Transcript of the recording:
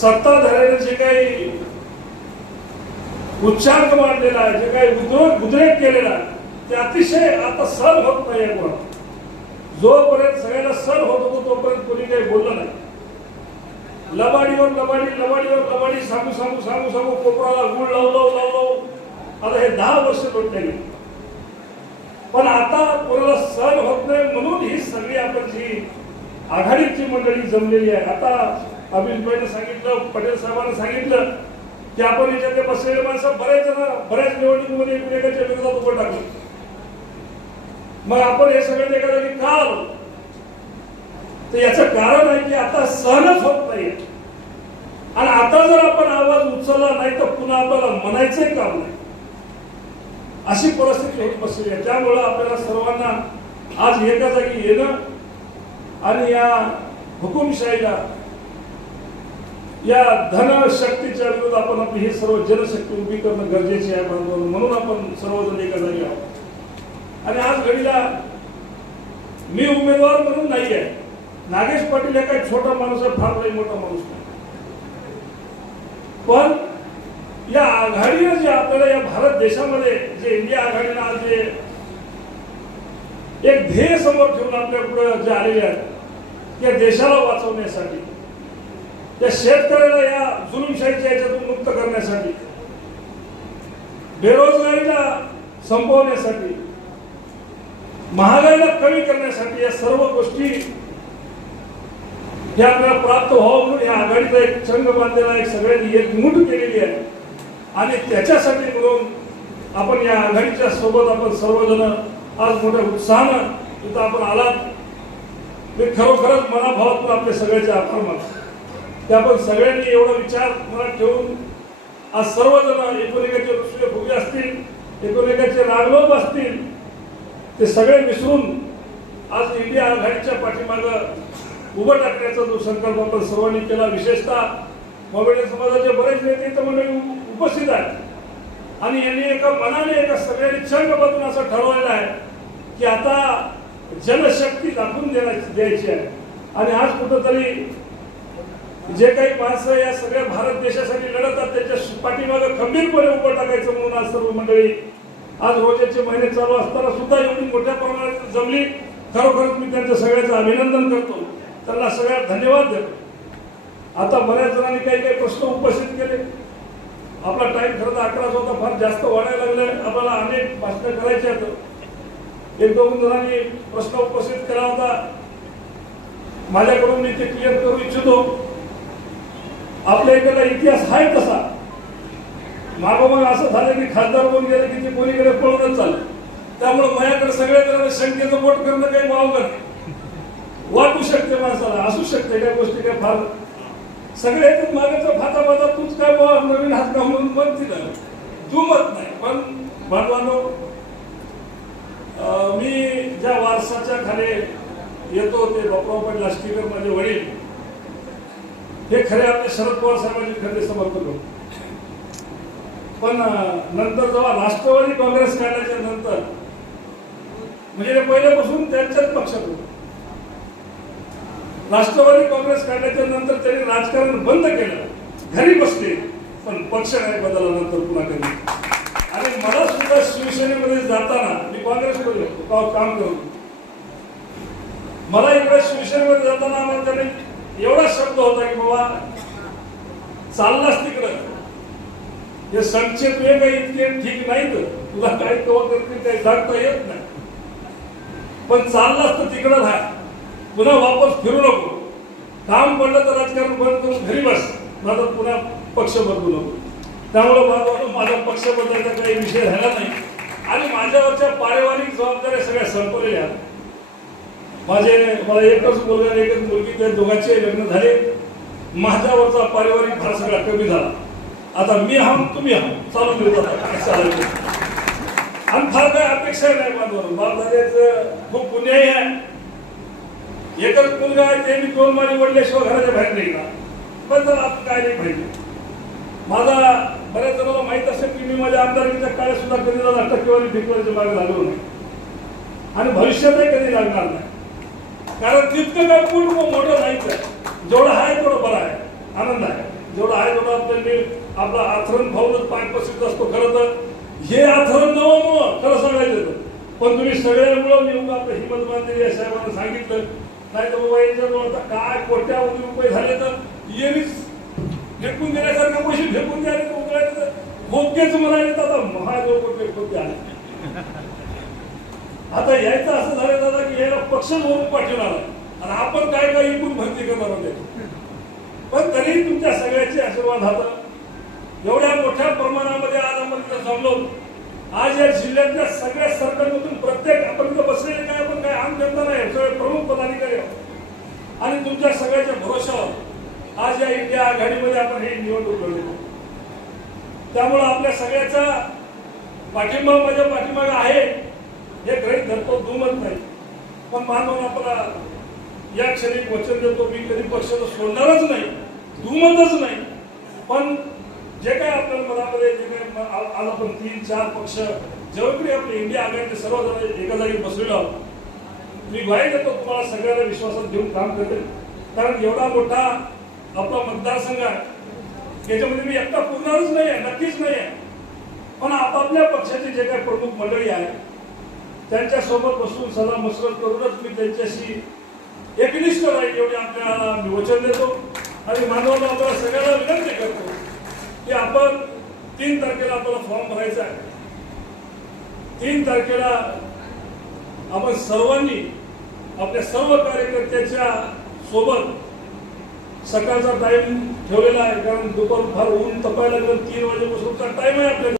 सत्ताधाऱ्याने जे काही उच्चांक मांडलेला आहे, जे काही उद्रेक केलेला आहे, ते अतिशय आता सहन होत नाही. जोपर्यंत सगळ्याला सहन होत होतो तोपर्यंत कोणी काही बोललं नाही. लबाडीवर लबाडी सांगू कोपराला गुळ लावलो. आता हे 10 वर्ष लोटले गेले, पण आता कोणाला सहन होत नाही. म्हणून ही सगळी आपण जी आघाडीची मंडळी जमलेली आहे. आता अभिनभाईने सांगितलं, पटेल साहेबांनी सांगितलं की आपण याच्यात बसलेले माणसं बऱ्याच निवडणुकीमध्ये एकमेकांच्या विरोधात उभं टाकलं. मग आपण हे सगळं एका जागी का आलो? तर याचं कारण आहे की आता सहनच होत नाही. आणि आता जर आपण आवाज उचलला नाही तर पुन्हा आपल्याला म्हणायचंही काम नाही, अशी परिस्थिती होत बसली आहे. त्यामुळं आपल्याला सर्वांना आज एका जागी येणं आणि या हुकुमशाहीला, या धनशक्तीच्या विरोधात आपण आपली ही सर्व जनशक्ती उभी करणं गरजेचे आहे. म्हणून आपण सर्वजण एका जागी आहोत. आणि आज घडीला मी उमेदवार म्हणून नाही आहे. नागेश पाटील हे काही छोटा माणूस आहे, फार काही मोठा माणूस नाही. पण या आघाडीने जे आपल्याला या भारत देशामध्ये जे इंडिया आघाडीनं आज जे एक ध्येय समोर ठेवून आपल्या पुढे जे आलेले आहेत, या देशाला वाचवण्यासाठी, या शेतकऱ्याला या जुलूमशाहीच्या याच्यातून मुक्त करण्यासाठी, बेरोजगारीला संपवण्यासाठी, महागाईला कमी करण्यासाठी, या सर्व गोष्टी हे आपल्याला प्राप्त व्हावं म्हणून या आघाडीचा एक संघ बांधलेला, एक सगळ्यांनी एकमूठ केलेली आहे. आणि त्याच्यासाठी म्हणून आपण या आघाडीच्या सोबत आपण सर्वजण आज मोठ्या उत्साहानं इथं आपण आलात. मी खरोखरच मनाभावातून आपले सगळ्याचे आभार मानतो. ते आपण सगळ्यांनी एवढा विचार मनात ठेवून आज सर्वजण एकमेकांचे ऋषी भोगे असतील, एकमेकांचे रागलोभ असतील, ते सगळे विसरून आज इंडिया आघाडीच्या पाठीमागं उभं टाकण्याचा जो संकल्प आपण सर्वांनी केला. विशेषतः मोमेडियन समाजाचे बरेच नेते इथं मंडळी उपस्थित आहेत आणि यांनी एका मनाने, एका सगळ्यांनी चंगबाजून असं ठरवलेलं आहे की आता जनशक्ती दाखवून द्यायची आहे. आणि आज कुठंतरी जे काही माणसं या सगळ्या भारत देशासाठी लढतात त्याच्या पाठीमागं खंबीरपणे उभं टाकायचं म्हणून आज सर्व मंडळी आज रोजाचे महिने चालू असताना सुद्धा एवढी मोठ्या प्रमाणात जमली. खरोखरच मी त्यांचं सगळ्यांचं अभिनंदन करतो, त्यांना सगळ्यात धन्यवाद देतो. आता बऱ्याच जणांनी काही प्रश्न उपस्थित केले. आपला टाइम खरं तर 11 होता, फार जास्त वाढायला लागलाय. आपल्याला अनेक भाषणं करायची आहेत. 1-2 जणांनी प्रश्न उपस्थित केला होता, माझ्याकडून मी ते क्लिअर करू इच्छितो. आपल्या इकडला इतिहास आहे तसा. मागोमाग असं झालं की खासदार होऊन गेले की ते कोणीकडे पळूनच चाललं. त्यामुळे माझ्याकडे सगळे जण शंकेचं बोट करणं काही वावगं नाही. वाटू शकते माणसाला, असू शकते काही गोष्टी, काय फार सगळे येतात मागायचं फाता तूच काय बाबा नवीन हात का म्हणून म्हणतील, जुमत नाही. पण बांधवांनो, मी ज्या वारसाच्या खाली येतो ते बापूराव पाटील आष्टीकर माझे वडील हे खरे आपले शरद पवार साहेबांचे खरे समर्थक होते. पण नंतर जेव्हा राष्ट्रवादी काँग्रेस काढल्याच्या नंतर, म्हणजे पहिल्यापासून त्यांच्याच पक्षात होते. राष्ट्रवादी काँग्रेस काढल्याच्या नंतर त्यांनी राजकारण बंद केलं, घरी बसले, पण पक्ष नाही बदलला नंतर पुन्हा कधी. आणि मला सुद्धा शिवसेनेमध्ये जाताना, मी काँग्रेसमध्ये होतो, काम करतो, मला इकडे शिवसेनेमध्ये जाताना त्यांनी एवढा शब्द होता की बाबा चाललास तिकडं, हे संक्षेप हे काही इतके ठीक नाहीत, तुला काय कवा करतील काही सांगता येत नाही, पण चाललास तर तिकडं राहा, पुन्हा वापस फिरू नको, काम पडलं तर राजकारण बंद करून घरी बस, माझा पुन्हा पक्ष बदलू नको. त्यामुळे माझा पक्ष बदलायचा काही विषय राहिला नाही. आणि माझ्यावरच्या पारिवारिक जबाबदाऱ्या सगळ्या संपलेल्या. मला एकच मुलगा एकच मुलगी, त्या दोघांचे लग्न झाले. माझ्यावरचा पारिवारिक भार सगळा कमी झाला. आता मी हम तुम्ही हम चालू देतो. आणि फार काही अपेक्षा नाही माझ्यावर. बापदाद्याचं खूप पुण्याही आहे. एकच मुलगा आहे, ते मी 2 माळी वडल्याशिवाय घराच्या बाहेर निघणार, पण त्याला आपण काय नाही पाहिजे. माझा बऱ्याच जणांना माहित असेल की मी माझ्या आमदारकीच्या काळात सुद्धा कधी टक्केवारी फेकवारीच्या मागे लागलो नाही आणि भविष्यातही कधी लागणार नाही. कारण तितकं काय पूर्ण मोठं नाहीच आहे. जेवढं आहे तेवढं बरं आहे, आनंद आहे. जेवढा आहे तेवढा आपला आथरण भाऊनच 5% असतो. खरं तर हे आथरण नवं खरं सांगायचं तर, पण तुम्ही सगळ्यांमुळं नेमकं आपलं हिंमत बांधलेली आहे. साहेबांना सांगितलं नाही तर बाबा यांच्याजवळ आता काय कोट्यावधी रुपये झाले तर येणीच फेकून देण्यासारखे पैसे फेकून द्यायला तर उकळायचं तर भोग्यच म्हणाले तर आता महाजोग खोके आले. आता यायचं असं झालं दादा की याला पक्ष म्हणून पाठवणार आहे आणि आपण काय काय एकूण भरती करणार होते. पण तरी तुमच्या सगळ्याचे आशीर्वाद हातात एवढ्या मोठ्या प्रमाणामध्ये आज आपण इथं जमलो. आज या जिल्ह्यातल्या सगळ्या सरकारमधून प्रत्येक आपण इथं बसलेले काय आपण काय आम जनता नाही, सगळे प्रमुख पदाधिकारी आहोत आणि तुमच्या सगळ्याच्या भरोशावर आज या इंडिया आघाडीमध्ये आपण हे निवडणूक लढवतो. त्यामुळे आपल्या सगळ्याचा पाठिंबा माझ्या पाठीमागे आहे हे गृहीत धरतो, दुमत नाही. पण मानवून आपला या क्षणी वचन देतो मी कधी पक्षाला सोडणारच नाही, दुमतच नाही. पण जे काय आपल्या मनामध्ये जे काय आज आपण 3-4 पक्ष जेवढे आपले इंडिया आघाडीचे सर्वजण एका जागी बसलेलो आहोत, मी ग्वाही देतो तुम्हाला सगळ्यांना विश्वासात घेऊन काम करते. कारण एवढा मोठा आपला मतदारसंघ आहे, त्याच्यामध्ये मी एकटा पुरणारच नाही आहे, नक्कीच नाही आहे. पण आपापल्या पक्षाचे जे काही प्रमुख मंडळी आहे त्यांच्यासोबत बसून सल्ला मसरत करूनच मी त्यांच्याशी एकनिष्ठ राहील एवढी आपल्याला मी वचन देतो. आणि मानवाला आपल्याला सगळ्यांना विनंती करतो की आपण 3 तारखेला आपल्याला फॉर्म भरायचा आहे. 3 तारखेला आपण सर्वांनी आपल्या सर्व कार्यकर्त्याच्या सोबत सकाळचा टाइम ठेवलेला आहे. कारण दुपार फार ऊन तपायला लागेल, 3 वाजेपासूनचा टाइम आहे आपल्याला.